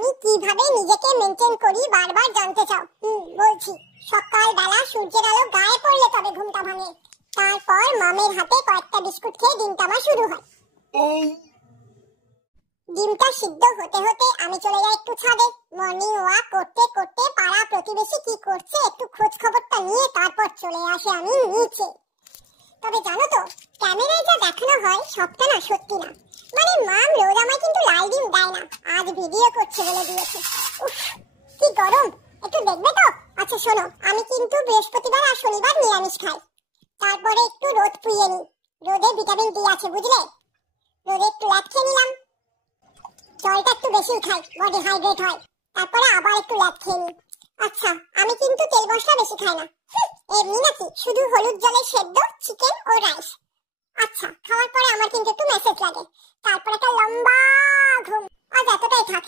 আমি কিভাবে নিজেকে মেইনটেইন করি বারবার জানতে চাও? বলছি, সকালবেলা সূর্যের আলো গায়ে পড়লে তবে ঘুমটা ভাঙে। তারপর মামের হাতে কয়েকটা বিস্কুট খেয়ে দিনটা আমার শুরু হয়। ডিমটা সিদ্ধ হতে হতে আমি চলে যাই একটু ছাদে। মর্নিং ওয়াক করতে করতে পাড়া প্রতিবেশী কি করছে একটু খোঁজ খবরটা নিয়ে তারপর চলে আসে আমি নিচে। তবে জানো তো, ক্যামেরায় যা দেখানো হয় সবটা না সত্যি না। মানে মাম রোজ আমায় কিন্তু লাল ডিম দেয় না, আজ ভিডিও করছে বলে দিয়েছে। উফ, কি গরম, একটু দেখবে তো? আচ্ছা শোনো, আমি কিন্তু বৃহস্পতিবার আর শনিবার নিরামিষ খাই। তারপরে একটু রোদ পুইয়ে নিই, রোদে ভিটামিন ডি আছে বুঝলে। রোদে একটু ল্যাট খেয়ে নিলাম, জলটা একটু বেশি খাই, বডি হাইড্রেট হয়। তারপরে আবার একটু ল্যাট খেয়ে নিই। আচ্ছা, আমি কিন্তু তেল মশলা বেশি খাই না, এমনি নাকি শুধু হলুদ জলে সেদ্ধ চিকেন ও রাইস। আচ্ছা, খাওয়ার পরে আমার কিন্তু একটু মেসেজ লাগে, তারপর একটা লম্বা ঘুম। আজ এতটাই থাক।